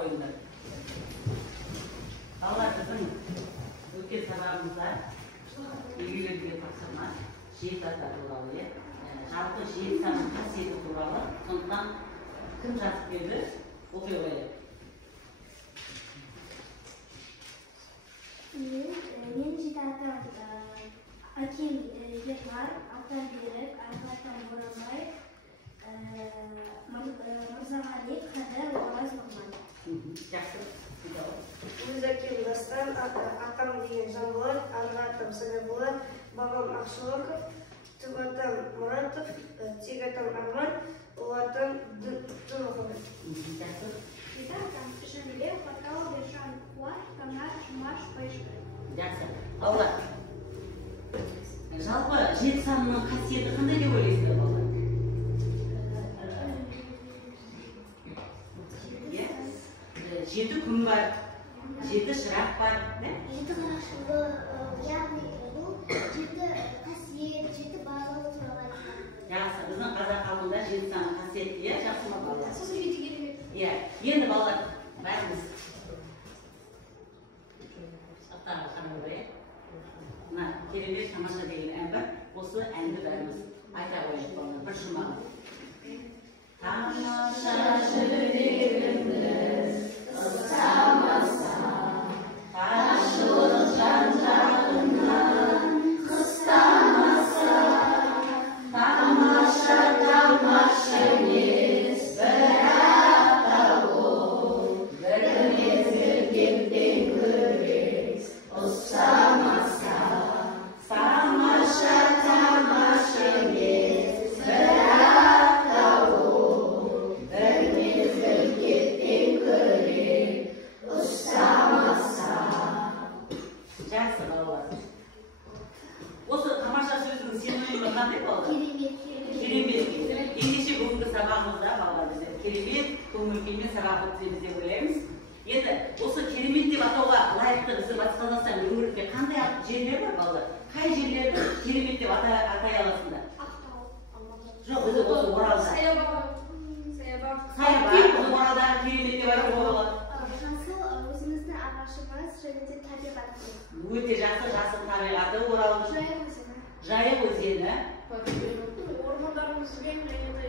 oyunları. Allah bizim ülke sarayımızda ilgili kapsamlar şehit atar turалы, жалпы şehit sanın kasiyeti turалы, sonuçtan kim жазып берді оқиғаны? Менің жеке атам Аким Ермар, Алтан Берік, Арқатан Боранбай, Мырзағали, Қадыр, Оғаз Нұғман. Жақсы. Өз әкем Дастан, атам деген Жанболат, аға атам Сәлеболат, бабам Ақшылықов, түп атам Мұратов, тек атам Арман, ұл атам Дұнықов. Жақсы. Жеке атам Жәнібек, Батал, Бержан, Қуат, Тамар, Жұмаш, Байшқы. Жақсы. Алла. Жалпы жеті санының қасиеті қандай деп ойлайсыздар балалар? Жеті күн бар, жеті шырақ бар, Жеті қарақшылы, яғни бұл жеті қасиет, жеті базалы туралы айтқан. Жақсы, біздің қазақ халқында жеті санның қасиеті, жақсы ма балалар? Сосын жеті керемет. Енді балалар, бәріміз аттарға қарап қояйық. Мына керемет тамаша деген ән бар, осы әнді бәріміз айта қояйық балалар, бір шумағы. Тамаша жүрегіміз ыстамаса, қарашылық жан-жағынан қыстамаса, тамаша емес бірақ та ол бір мезгіл кептен көрес ұстамаса, тамаша емес бірақ та ол бір мезгіл кептен көрес ұстамаса. Жақсы балалар. Осы тамаша сөздің синонимі қандай балалар? Керемет. Ендеше бүгінгі сабағымызда балалар біздер керемет, көңіл-күймен сабақ өтеміз деп ойлаймыз. Енді осы керемет деп атауға лайықты біздің Батыс Қазақстан өңірінде қандай жерлер бар балалар? Қай жерлерді керемет деп атай аласыңдар? Ақтау, Алматы. Жоқ, біз осы Оралда. Саябақ. Саябақ, Оралдағы керемет деп атауға болады. Жасыл өзіміздің ағашымыз және де табиғатымыз. Өте жақсы, жасыл табиғаты Орал. Жайық өзені. Ормандарымыз бен және де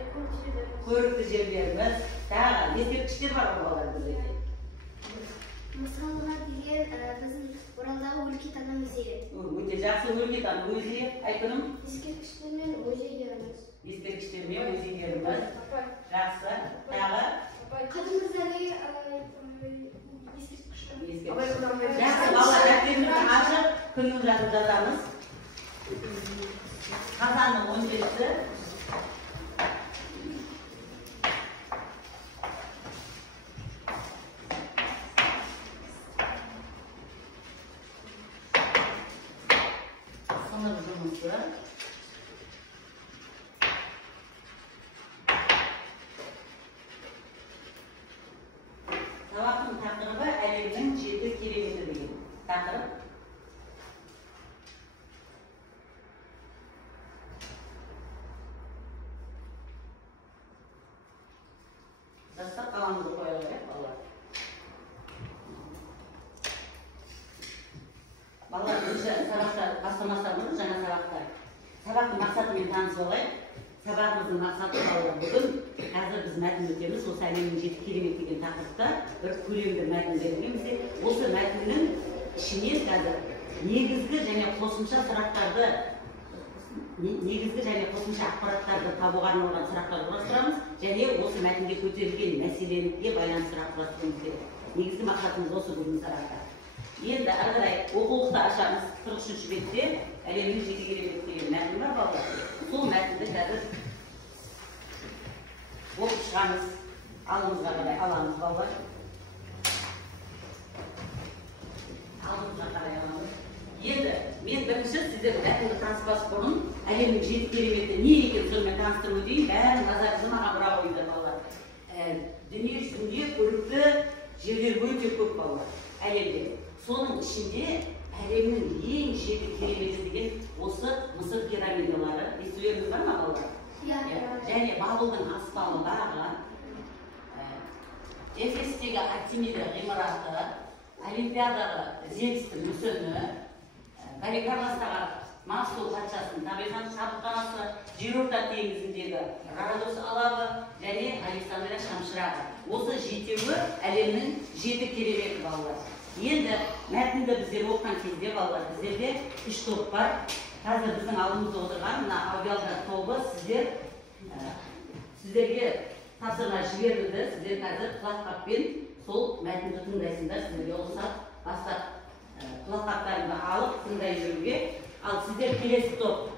көрікті жерлеріміз, тағы ескерткіштер бар балалар бізде. Мысалға деген біздің Оралдағы өлкетану музейі. Өте жақсы өлкетану музейі, айтыным. Ескерткіштер мен музейлеріміз. Ескерткіштер мен музейлеріміз. Жақсы, тағы. Қадым Мырзағали ескерткіші. Жақсы, балалар дәптерімізді ашып, күннің жазып жазамыз. Қазанның 17-сі. Sınıf жұмысы. Сабақтың тақырыбы әлемнің жеті кереметі деген тақырып. Жастар қаламызды қоя қояйық балалар. Балалар бірінші сабақта бастамастарымыз жаңа сабақтар. Сабақтың мақсатымен танысып алайық. Сабағымыздың мақсаты балалар бүгін қазір біз мәтін өтеміз. Осы әлемнің жеті керемет деген тақырыпта бір көлемді мәтін берілгенбіз. Осы мәтіннің ішінен қазір негізгі және қосымша сұрақтарды, негізгі және қосымша ақпараттарды табуға арналған сұрақтарды құрастырамыз және осы мәтінге көтерілген мәселеге байланысты сұрақ құрастыруымыз керек. Негізгі мақсатымыз осы бүгінгі сабақта. Енді ары қарай оқулықты ашамыз. 43-ші бетте әлемнің жеті керемет деген мәтін бар балалар. Сол мәтінді қазір оқып шығамыз. Алдымызға қарай аламыз балалар. Алдымызға қарай аламыз. Енді мен бірінші сіздер мәтінді таныспас бұрын әлемнің жеті кереметі не екен сонымен таныстырып өтейін. Бәрін назарыңызды маған бұра қойыңдар балалар. Дүние жүзінде көрікті жерлер өте көп балалар әлемде. Соның ішінде әлемнің ең жеті кереметі деген осы Мысыр пирамидалары. Естулеріңіз бар ма балалар? Және Бабылдың аспалы бағы, Эфестегі Артемида ғимараты, Олимпиадаға жеңістің мүсіні, Галикарнастағы Маңғыстау патшасының табиғат шабытханасы, Жерорта теңізіндегі Родос алабы және Александрия шамшырағы. Осы жетеуі әлемнің 7 кереметі балалар. Енді мәтінді біздер оқыған кезде балалар, біздерде 3 топ бар. Қазір біздің алдымызда отырған мына аудиалдар тобы сіздерге тапсырма жіберілді. Сіздер қазір құлаққаппен сол мәтінді тыңдайсыңдар. Сіздерге рұқсат бастап құлаққаптарыңды алып тыңдай жүруге. Ал сіздер келесі топ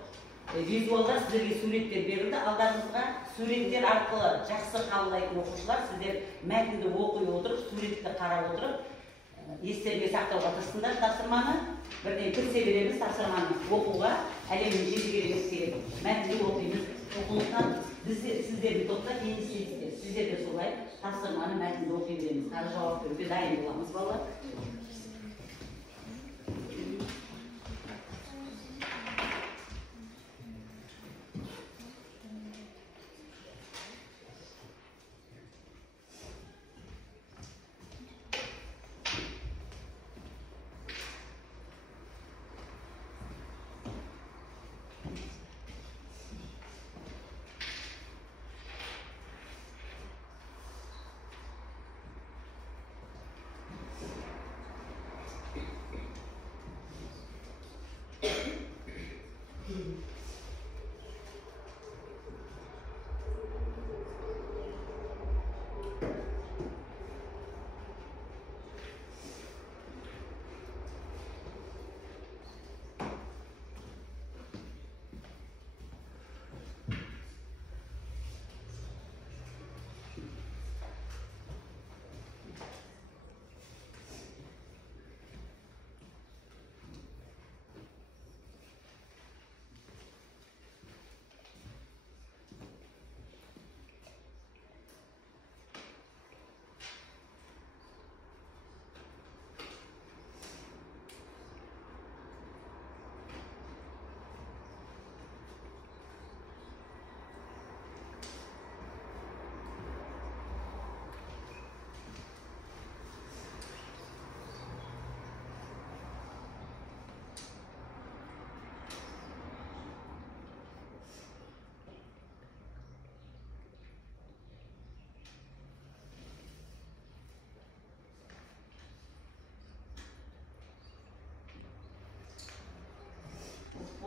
визуалдар, сіздерге суреттер берілді. Алдарыңызға суреттер арқылы жақсы қабылдайтын оқушылар, сіздер мәтінді оқи отырып, суретті қарап отырып, естерге сақтауға тырысыңдар тапсырманы. Бірден кірісе береміз тапсырманы оқуға. Әлемнің 7 керемет керек. Мәтінді оқимыз. Оқулықтан сіздердің топта кейін істейсіздер. Сіздер де солай тапсырманы мәтінді оқи береміз. Тағы жауап беруге дайын боламыз балалар.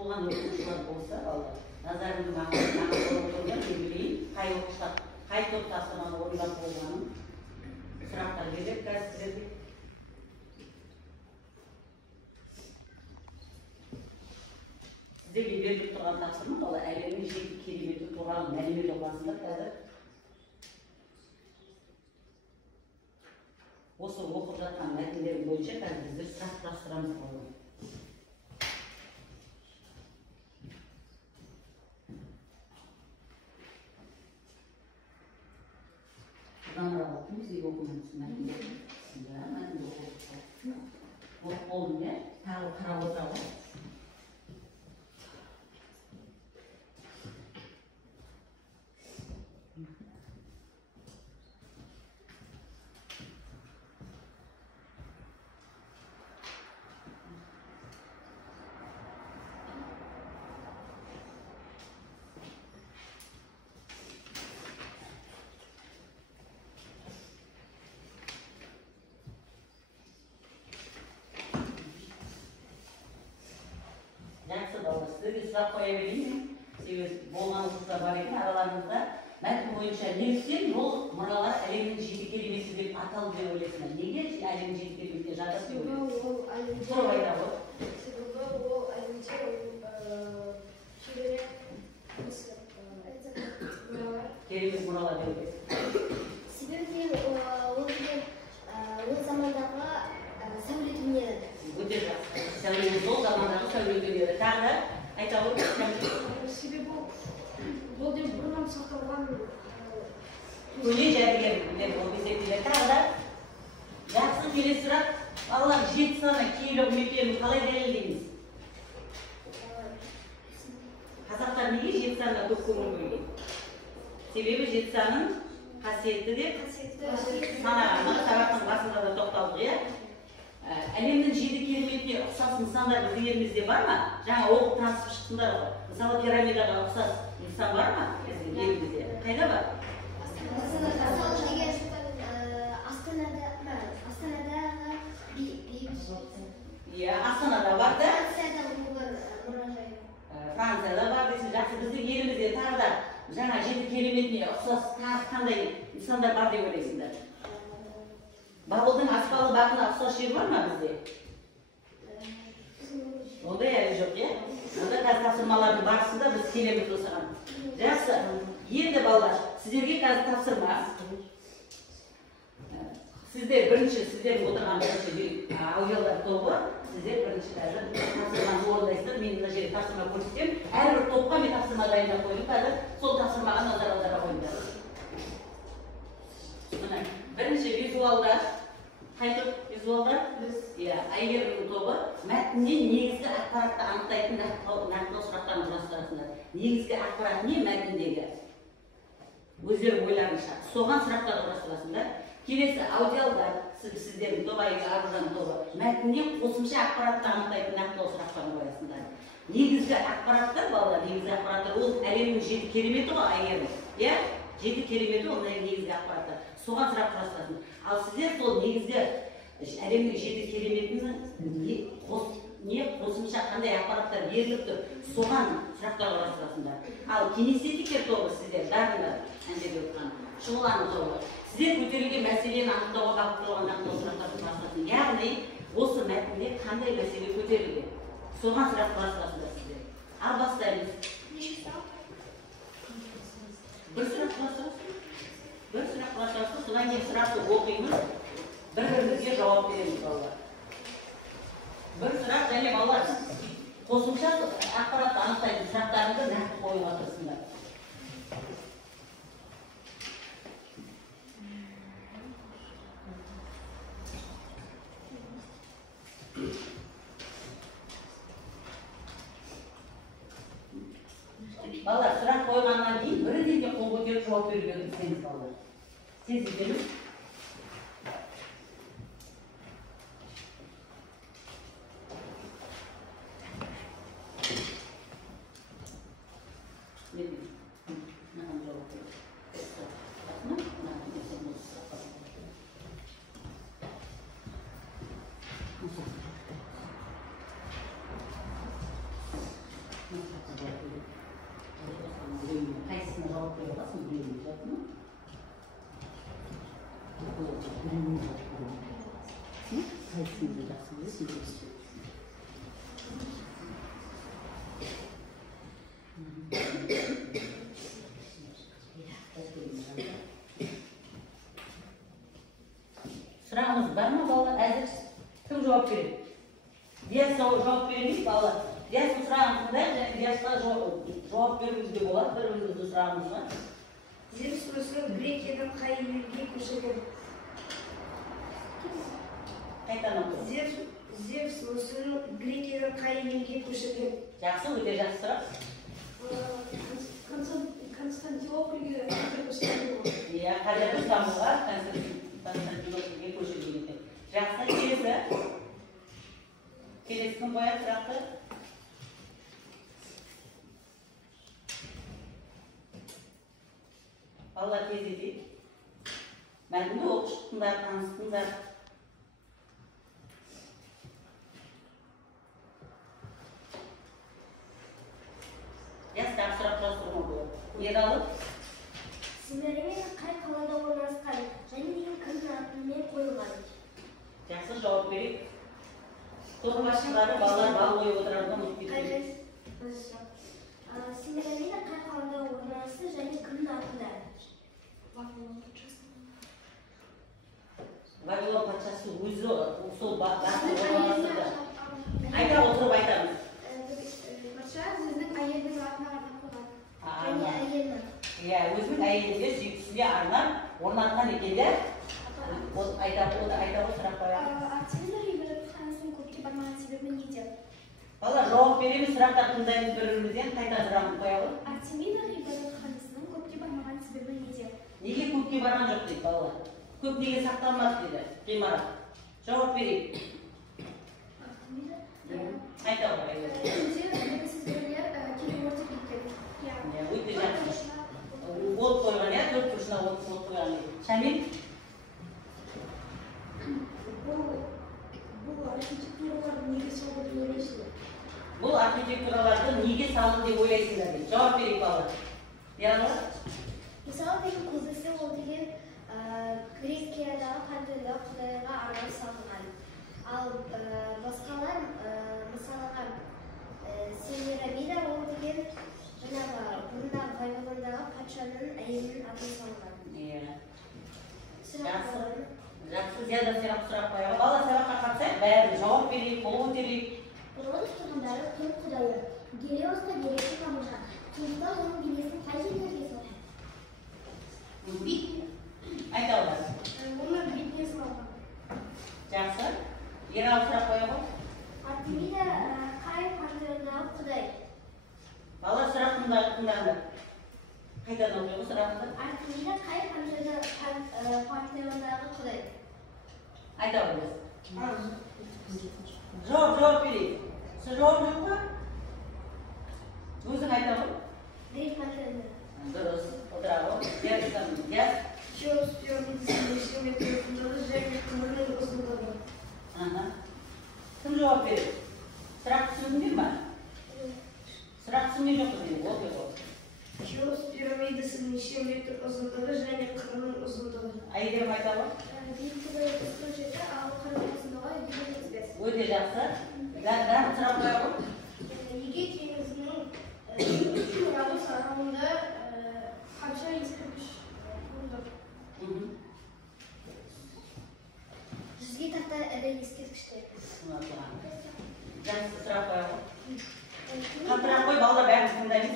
Болған оқушылар болса, назарымды маңызды отырған белгілейін, қай оқушылар, қай топ тапсырманы орындап болғанын сұрақтар береді қазір сіздерге. Сіздерге беріліп тұрған тапсырма әлемнің 7 кереметі туралы мәлімет аласыңдар қазір. Осы оқып жатқан мәтіндер бойынша қазір біздер сұрақ құрастырамыз балалар. Biz okuyoruz мәтіндерді. Мәтінді оқып болдым, тағы қарап отырамыз. Сіздерге сұрақ қоя берейін, себебі болған ұсыныстар бар екен араларыңызда. Мәтін бойынша неліктен ол мұралар әлемнің 7 кереметі деп аталды деп ойлайсыңдар? Неге әлемнің 7 кереметіне жатады деп ойлайсыңдар? Тұрып айта ғой. Себебі ол әлемде керемет мұралар деп ойлайсың. Себебі ол замандағы сәулет өнері. Өте жақсы. Сол замандағы сәулет өнері. Тағы айта ғой. Себебі ол деп бұрыннан сақталған көне жәдігерлер болып есептеледі. Тағы да жақсы келесі сұрақ. Балалар 7 саны киелі мекенін қалай дәлелдейміз? Қазақтар неге 7 санға көп көңіл бөлген? Себебі 7 санын қасиетті деп санаға ұқсас нысандар біздің елімізде бар ма? Жаңа оқып танысып шықтыңдар ғой. Мысалы пирамидаға ұқсас нысан бар ма біздің елімізде? Қайда бар? Астанада бар да? Францияда бар дейсіз. Жақсы, біздің елімізде тағы да жаңа жеті кереметіне ұқсас тағы қандай нысандар бар деп ойлайсыңдар? Бабылдың аспалы бақына ұқсас жер бар ма бізде? Ондай әлі жоқ, е? Онда қазір тапсырмалардың барысында біз келеміз осыған. Жақсы, енді балалар, сіздерге қазір тапсырма. Сіздер отырған бірінші аудиалдар тобы, сіздер бірінші қазір тапсырманы орындайсыздар. Мен мына жерге тапсырма көрсетем. Әрбір топқа мен тапсырма дайындап қойдым. Қазір сол тапсырмаға назар аудара қойыңдар. Мына бірінші визуалдар, қайтып визуалдар? Әйгерімнің тобы мәтіннен негізгі ақпаратты анықтайтын нақтылау сұрақтарын құрастырасыңдар. Негізгі ақпарат не мәтіндегі? Өздерің ойларыңызша соған сұрақтарды құрастырасыңдар. Келесі аудиалдар, сіздердің тобы, Аружанның тобы, мәтіннен қосымша ақпаратты анықтайтын нақтылау сұрақтарын қоясыңдар. Негізгі ақпараттар, балалар, негізгі ақпараттар ол әлемнің жеті кереметі ғой, Әйгерім. Жеті кереметі ол негізгі ақпараттар. Соған сұрақ құрастырасың. Ал сіздер сол негізгі әлемнің жеті кереметінің қосымша қандай ақпараттар беріліп тұр, соған сұрақтар құрастырасыңдар. Ал кинестетиктер тобы сіздер бәріңдер әндерде отырған шұғыланың тобы. Сіздер көтерілген мәселені анықтауға бағытталған нақтылау сұрақтарды құрастырасың. Яғни осы мәтінде қандай мәселе көтерілген, соған сұрақ құрастырасыңдар сіздер. Ал бастаймыз. Бір сұрақ құрастырасың, содан кейін сұрақты оқимыз, бір-бірімізге жауап береміз балалар. Бір сұрақ және балалар қосымша ақпаратты анықтайтын сұрақтарыңды нақты қоюға тырысыңдар. Балалар, сұрақ қойғаннан кейін бірден де қол көтеріп жауап беруге тырысыңыз балалар. Сездіңіз? Қайсысына жауап бере аласың, біреуіне жатыр ма? Қайсысына жақсы білесің? Сұрағымыз бар ма, балалар? Әзір кім жауап береді? Диас жауап беремейді, балалар. Диастың сұрағын тыңдайық, және Диасқа жауап беруімізге болады, бір-біріміздің сұрағымыз бар. Зевс өзінің Грекиядан қай елге көшірген? Қайтадан оқы. Зевс өзінің Грекиядан қай елге көшірген? Жақсы, өте жақсы сұрақ. Константинопольге көшірген. Қазіргі Стамбулға Константинопольге көшірген екен. Жақсы, келесі кім қояды сұрақты? Балалар тездетейік. Мәтінді оқып шықтыңдар, таныстыңдар. Ястағы сұрақ құрастырма болады. Ералы? Семермен қай қалада орналасқан және деген кімнің атымен қойылған? Жақсы, жауап берейік. Топ басшылары балалар бал қойып отырардан ұмытып кетпейді. Семерамида қай қалада орналасты және кімнің атында? Вавилон патшасы өзі сол бақытты орналастырды. Айта отырып айтамыз. Патша өзінің әйелінің атына арнап қойған. Және әйелінің. Өзінің әйеліне сүйіктісіне арнап орнатқан екенде айтады сұрақ қояды. Артемида ғибадатханасының көпке бармаған себебі неде? Балалар, жауап береміз, сұрақтар тыңдаймыз бір-бірімізден, қайта сұрағын қоялы. Артемида ғибадатханасының көпке бармаған себебі неде? Неге көпке барған жоқ дейді балалар? Көп неге сақталмады дейді ғимарат. Жауап берейік. Айта ғой. Сіздерлер телеорта кеткен. Өте жақсы. От қойған, иә, 4 бұрышына от қойған. Шамил? Бұл архитектураларды неге салды деп ойлайсыздар? Бұл архитектураларды неге салды деп ойлайсыздар дейді. Жауап берейік балалар. Яғни? Мысалы, менің көзісі ол деген Грекиядағы пантеондағы құдайға арнап салынған. Ал басқалар, мысалға, Семирамида ол деген жаңағы бұрындағы Вавилондағы патшаның әйелінің атына салынған. Жақсы, зияда сұрақ қояйық. Бала сабаққа қатысайық, бәрін жауап берейік, қол көтерейік. Родос тұрғындары күн құдайы. Гелиосқа деректі тамырға. Сондықтан оның бейнесін қай жерлерге салған? Айта олар. Оны бетіне салған. Жақсы. Ералы сұрақ қояйық. Артемида қай пантеондағы құдай? Бала сұрақ тыңдаңдар. Қайтадан оқиық сұрағыңды. Артемида қай пантеондағы құдай? Айта олар. Жауап берейік. Сіз жауап жоқ па? Өзің айта ғой. Грек пантеоны. Дұрыс. Отыра ғой. Яз. Хеос пирамидасының 5 метр ұзындығы және көмірінің ұзындығы. Кім жауап береді? Сұрақ түсіндің бе? Сұрақ түсінген жоқ қыз дейді. Оқи ғой. Хеос пирамидасының 5 метр ұзындығы және қырының ұзындығы. Әйгерім айта ғой. Биіктігі 37, ал қырының ұзындығы 135. Өте жақсы. Дәрі сұрақ қоя ғой. Егей теңізінің Родос аралында қанша ескерткіш болды? 100-ге тарта ірі ескерткіштер. Жақсы сұрақ қоя ғой. Қаттырақ қой, балалар бәріміз тыңдаймыз.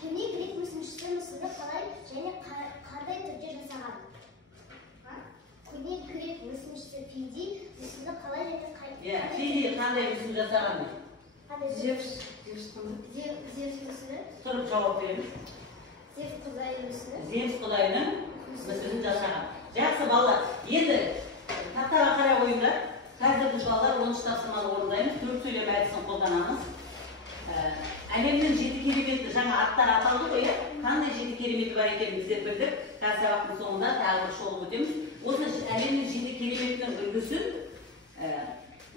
Көне грек мүсіншісі мысырды қалай және қандай түрде жасаған? Көне грек мүсіншісі Фиди мысырды қалай және Фиди қандай мүсін жасаған? Зевс. Зевс мүсіні? Тұрып жауап береміз. Зевс құдайы мүсіні? Зевс құдайының мүсінін жасаған. Жақсы балалар. Енді тақтаға қарай қойыңдар. Қазір біз балалар 10 тапсырманы орындаймыз. 4 сөйлем әдісін қолданамыз. Әлемнің 7 кереметі жаңа аттар аталды ғой, қандай 7 кереметі бар екенін біздер білдік. Қазір сабақтың соңында тағы бір шолып өтеміз. Осы әлемнің 7 кереметінің үлгісін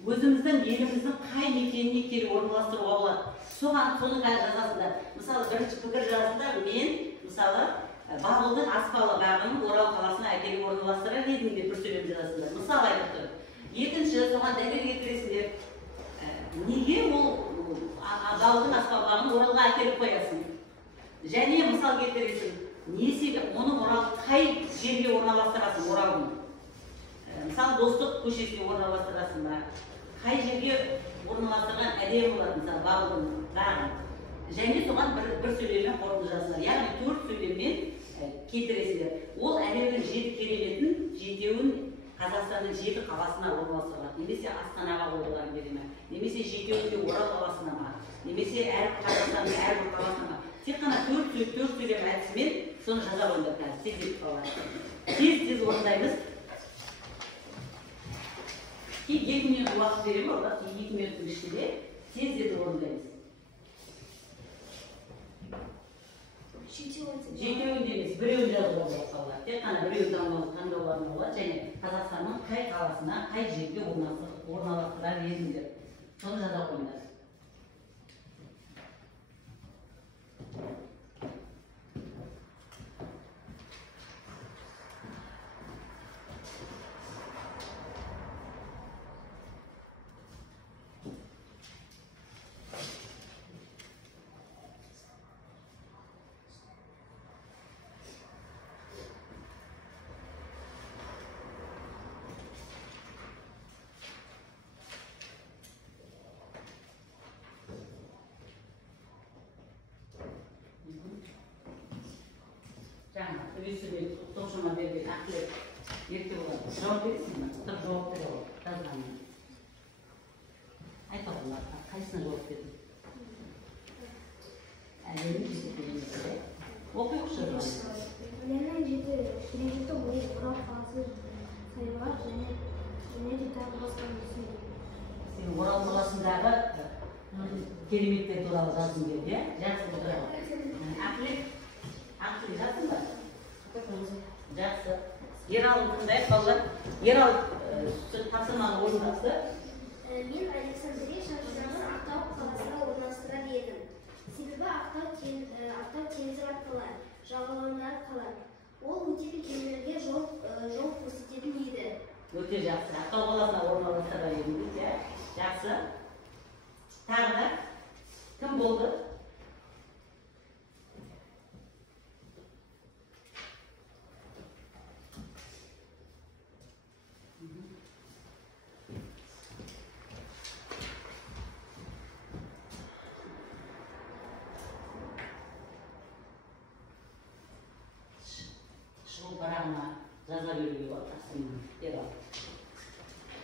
өзіміздің еліміздің қай мекеніне келіп орналастыруға болады. Соның қазір жазасыздар. Мысалы, бірінші пікір жазасыздар, мен мысалы Бағылдың Аспалы бағының Орал қаласына әкеліп орналастырар едім деп бір сөйлем жазасыздар. Мысалы айтып тұр. Екінші, соған дәлел келтіресіңдер. Неге ол Бағылдың Аспалы бағын Оралға әкеліп қоясың? Және мысал келтіресің. Не себеп оның Оралды қай жерге орналастырасың Оралдың? Мысалы, Достық көшесіне орналастырасың ба? Қай жерге орналастырған әдемі болады, мысалы, Бағылдың бағын. Және соған бір сөйлеммен қорытынды жазыңдар. Яғни 4 сөйлеммен келтіресіңдер. Ол әлемнің 7 кереметін 7-еуін Қазақстанның 7 қаласына орналастырған. Немесе Астанаға қойылған береме. Немесе 7-еуінде Орал қаласына ма. Немесе Қазақстанның әрбір қаласына ма. Тек қана 4 сөйлем әдісімен соны жаза қойыңдар қазір. Тез қалады. Тез орындаймыз. 2 минут уақыт беремін, орда 2 минуттың ішінде тез орындаймыз. Жетеуін емес, біреуін жазуға болады. Тек қана біреуін таңдауларына болады және Қазақстанның қай қаласына, қай жерге орналастырар едіңдер. Соны жаза қойыңдар. Жаңа, үлесімен тоқшама берген ақылет ерте болады. Жауап бересің бе? Құттық жауап бере ол, жазғанмен. Айта олар, қайсына жауап бердің? Әлемнің 7 кереметі. Оқиықшы жауап. Әлемнің 7 кереметі ол Орал қаласы сайылар және де тағы басқа мүсін. Сен Орал қаласындағы кереметтер туралы жазғым келді, иә? Жақсы отырады. Ақылы жақсы ба? Жақсы. Ералын тыңдайық, балалар. Ерал тапсырманы орындапты. Мен Александрия шаршыны Ақтау қаласына орналастырар едім. Себебі Ақтау теңізі арқылы жағалауындағы қала. Ол өтетін кемелерге жол көрсететін еді. Өте жақсы. Ақтау қаласына орналастырар едім дейді, иә? Жақсы. Тағы да кім болды? Шығыл парағына жаза беруге болады.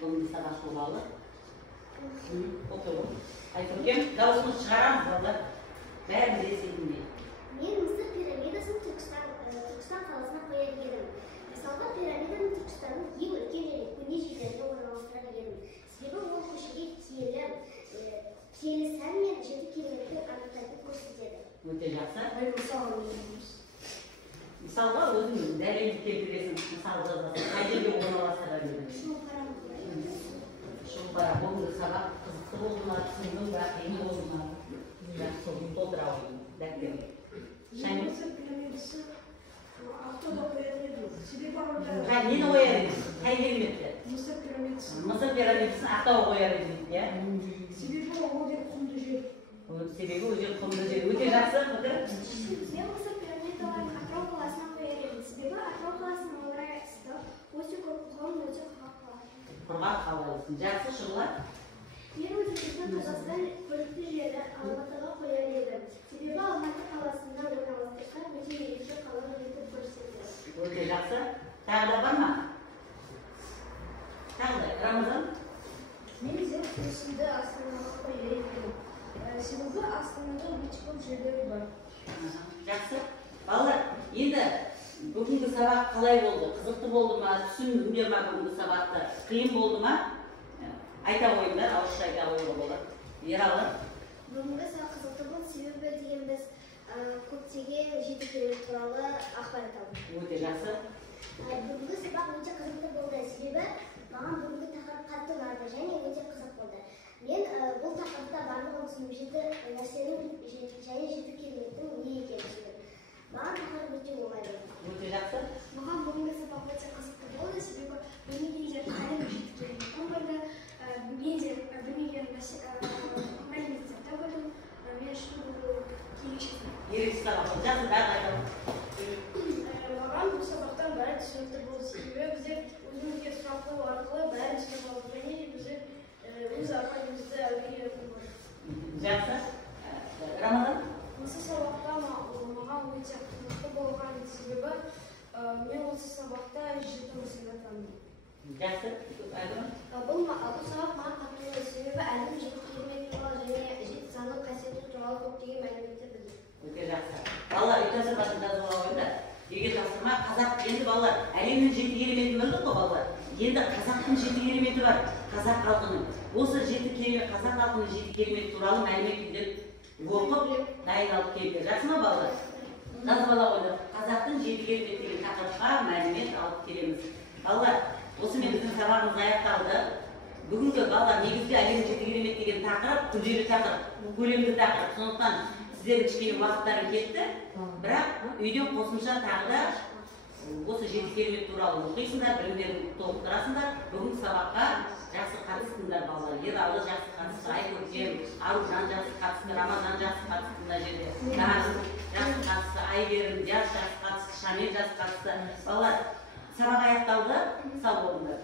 Бүгінгі сабақ туралы. Отыру. Айтып өтем, дауысымыз шығарамыз, балалар. Бәрін білесіңдер. Мен Мысыр пирамидасын Түркістан қаласына қояр едім. Мысалға пирамиданың Түркістанның ең үлкен және көне жерлеріне орналастырар едім. Себебі ол көшеге киелі сән мен жеті кереметті анықтайтын көрсетеді. Өте жақсы. Мысалға өзің дәлелді келтіресің, мысал жазасың. Қай жерге орналастырар едім? Шығыл парақ. Бүгінгі сабақ қызықты болды ма, түсіндің ба, қиын болды ма? Жақсы, толтыра қойдым. Дәптер. Шәймін? Нені қояр едіңіз? Қай кереметті? Мысыр пирамидасын. Мысыр пирамидасын Ақтауға қояр едіңіз, иә? Себебі ол құмды жер. Себебі ол жер құмды жер. Өте жақсы, пікір. Мен Мысыр пирамидаларын Атырау қаласына қояр едім. Себебі Атырау қаласының орайы өте көп қоғам өте құрғақ қалайсың. Жақсы, Шұғыла. Мен өзіміздің Қазақстан көрікті жері Алматыға қояр едім. Себебі Алматы қаласында орналастырған өте ерекше қаланы етіп көрсетеді. Өте жақсы. Тағы да бар ма? Тағы да, Рамазан? Мен өзімді Астанаға қояр едім. Себебі Астанада өте көп жерлері бар. Жақсы. Балалар, енді бүгінгі сабақ қалай болды? Қызықты болды ма? Түсіндіңдер ма бүгінгі сабақты? Қиын болды ма? Айта қойыңдар, ауызша айта қоюға болады. Ералы? Бүгінгі сабақ қызықты болды, себебі деген біз көптеген жеті керемет туралы ақпарат алдық. Өте жақсы. Бүгінгі сабақ өте қызықты болды, себебі маған бүгінгі тақырып қатты ұнады және өте қызық болды. Мен бұл тақырыпта барлығын түсініп жеті нәрсенің және жеті кереметтің не екенін түсіндім. Маған тақырып өте оңай болды. Өте жақсы. Маған бүгінгі сабақ өте қызықты болды, себебі білмегенде әлем жеті кереметтің болды. Мен де білмеген мәліметтер табылдым. Мен үшін бұл ерекше. Ерекше сабақ болды. Жақсы, бәрі айтамын. Маған бұл сабақтан бәрі түсінікті болды. Себебі біздер өзімізге сұрақ қою арқылы бәрін түсініп алдық. Және де біздер өз ақпаратымызды үйреніп болдық. Жақсы. Рамазан? Осы сабақта маған өте қызықты болған себебі мен осы сабақта жеті мысалдар таныдым. Жақсы. Айдын? Бұл сабақ маған қатты болды, себебі әлемнің жеті керемет туралы және жеті заңды қасиеті туралы көптеген мәліметтер білдім. Өте жақсы. Балалар, үй тапсырмасын жазуға қойыңдар. Үйге тапсырма, қазақ, енді балалар, әлемнің жеті кереметін білдік қой балалар. Енді қазақтың жеті кереметі бар, қазақ халқының. Осы жеті керемет, қазақ халқының жеті керемет туралы мәліметтер оқып, дайындалып келді. Жақсы ма балалар? Жазып ала қойды. Қазақтың жеті керемет деген тақырыпқа мәлімет алып келеміз. Балалар, осымен біздің сабағымыз аяқталды. Бүгінгі балалар негізгі әлемнің жеті керемет деген тақырып, күрделі тақырып, көлемді тақырып. Сондықтан сіздердің кішкене уақыттарың кетті. Бірақ үйден қосымша тағы да осы жеті керемет туралы оқисыңдар, білімдеріңді толықтырасыңдар. Бүгінгі сабаққа жақсы қатыстыңдар балалар. Ералы жақсы қатысты, Айкөркем, Аружан жақсы қатысты, Рамазан жақсы қатысты мына жерде. Жақсы қатысты, Айгерім жақсы қатысты, Шамил жақсы қатысты. Балалар, сабақ аяқталды, сау болыңдар.